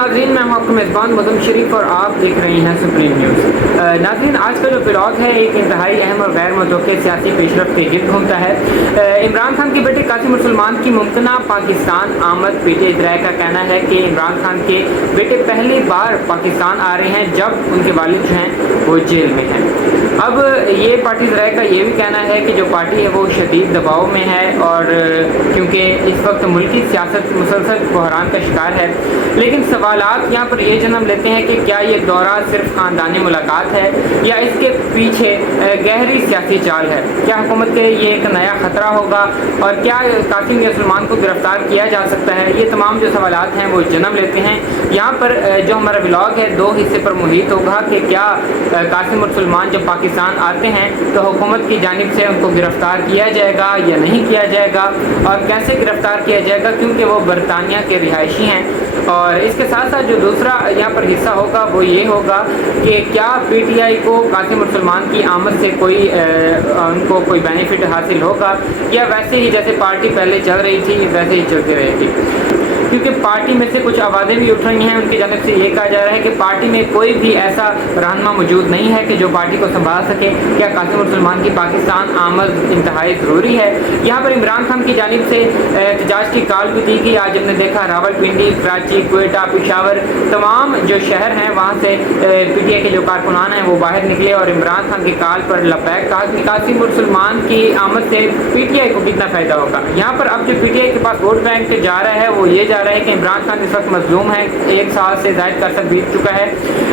ناظرین، میں ہوں آپ کا میزبان مدم شریف اور آپ دیکھ رہے ہیں سپریم نیوز۔ ناظرین، آج کا جو بلاگ ہے ایک انتہائی اہم اور غیر متوقع سیاسی پیش رفت کے گرد گھومتا ہے۔ عمران خان کے بیٹے قاسم السلمان کی ممکنہ پاکستان آمد۔ پی ٹی آئی ذرائع کا کہنا ہے کہ عمران خان کے بیٹے پہلی بار پاکستان آ رہے ہیں جب ان کے والد جو ہیں وہ جیل میں ہیں۔ اب یہ پارٹی ذرائع کا یہ بھی کہنا ہے کہ جو پارٹی ہے وہ شدید دباؤ میں ہے، اور کیونکہ اس وقت ملکی سیاست مسلسل بحران کا شکار ہے۔ لیکن سوالات یہاں پر یہ جنم لیتے ہیں کہ کیا یہ دورہ صرف خاندانی ملاقات ہے یا اس کے پیچھے گہری سیاسی چال ہے؟ کیا حکومت کے یہ ایک نیا خطرہ ہوگا، اور کیا قاسم یا سلمان کو گرفتار کیا جا سکتا ہے؟ یہ تمام جو سوالات ہیں وہ جنم لیتے ہیں۔ یہاں پر جو ہمارا ولاگ ہے دو حصے پر محیط ہوگا کہ کیا قاسم اور سلمان جب پاکستان آتے ہیں تو حکومت کی جانب سے ان کو گرفتار کیا جائے گا یا نہیں کیا جائے گا، اور کیسے گرفتار کیا جائے گا، کیونکہ وہ برطانیہ کے رہائشی ہیں۔ اور اس کے ساتھ ساتھ جو دوسرا یہاں پر حصہ ہوگا وہ یہ ہوگا کہ کیا پی ٹی آئی کو قاسم السلمان کی آمد سے ان کو کوئی بینیفٹ حاصل ہوگا، یا ویسے ہی جیسے پارٹی پہلے چل رہی تھی ویسے ہی چلتی رہے گی؟ کیونکہ پارٹی میں سے کچھ آوازیں بھی اٹھ رہی ہیں، ان کی جانب سے یہ کہا جا رہا ہے کہ پارٹی میں کوئی بھی ایسا رہنما موجود نہیں ہے کہ جو پارٹی کو سنبھال سکے۔ کیا قاسم السلمان کی پاکستان آمد انتہائی ضروری ہے؟ یہاں پر عمران خان کی جانب سے احتجاج کی کال بھی دی گئی۔ آج ہم نے دیکھا راولپنڈی، کراچی، کوئٹہ، پشاور، تمام جو شہر ہیں وہاں سے پی ٹی آئی کے جو کارکنان ہیں وہ باہر نکلے اور عمران خان کی کال پر لبیک کہا کہ قاسم السلمان کی آمد سے پی ٹی آئی کو کتنا فائدہ ہوگا۔ یہاں پر اب جو پی ٹی آئی کے پاس ووٹ بینک جا رہا ہے وہ یہ جا رہا ہے کہ عمران خان اس وقت مظلوم ہے، 1 سال سے زائد کا عرصہ بیت چکا ہے،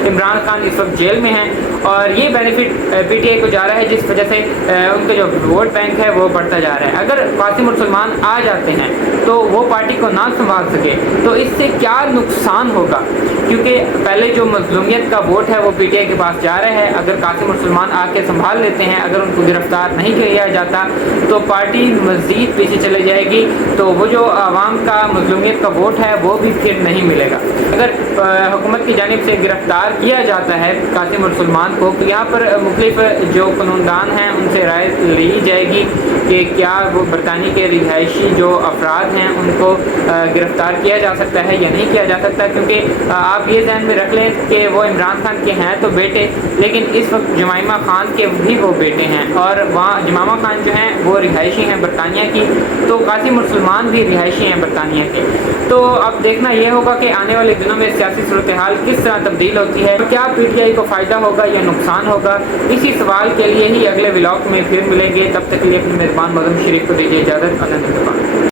عمران خان اس وقت جیل میں ہیں، اور یہ بینیفٹ پی ٹی آئی کو جا رہا ہے جس وجہ سے ان کا جو ووٹ بینک ہے وہ بڑھتا جا رہا ہے۔ اگر قاسم السلمان آ جاتے ہیں تو وہ پارٹی کو نہ سنبھال سکے تو اس سے کیا نقصان ہوگا، کیونکہ پہلے جو مظلومیت کا ووٹ ہے وہ پی ٹی آئی کے پاس جا رہا ہے۔ اگر قاسم السلمان آ کے سنبھال لیتے ہیں، اگر ان کو گرفتار نہیں کیا جاتا تو پارٹی مزید پیچھے چلے جائے گی، تو وہ جو عوام کا مظلومیت کا ووٹ ہے وہ بھی پھر نہیں ملے گا۔ اگر حکومت کی جانب سے گرفتار کیا جاتا ہے قاسم السلمان کو، تو یہاں پر مختلف جو قانوندان ہیں ان سے رائے لی جائے گی کہ کیا وہ برطانیہ کے رہائشی جو افراد ہیں ان کو گرفتار کیا جا سکتا ہے یا نہیں کیا جا سکتا، کیونکہ آپ یہ ذہن میں رکھ لیں کہ وہ عمران خان کے ہیں تو بیٹے، لیکن اس وقت جمائمہ خان کے بھی وہ بیٹے ہیں، اور وہاں جمائمہ خان جو ہیں وہ رہائشی ہیں برطانیہ کی، تو قاسم السلمان بھی رہائشی ہیں برطانیہ کے۔ تو اب دیکھنا یہ ہوگا کہ آنے والے دنوں میں سیاسی صورتحال کس طرح تبدیل ہوتی ہے، کیا پی ٹی آئی کو فائدہ ہوگا یا نقصان ہوگا؟ اسی سوال کے لیے ہی اگلے ولاگ میں پھر ملیں گے۔ تب تک کے لیے اپنے میزبان مدم شریف کو دیجیے اجازت۔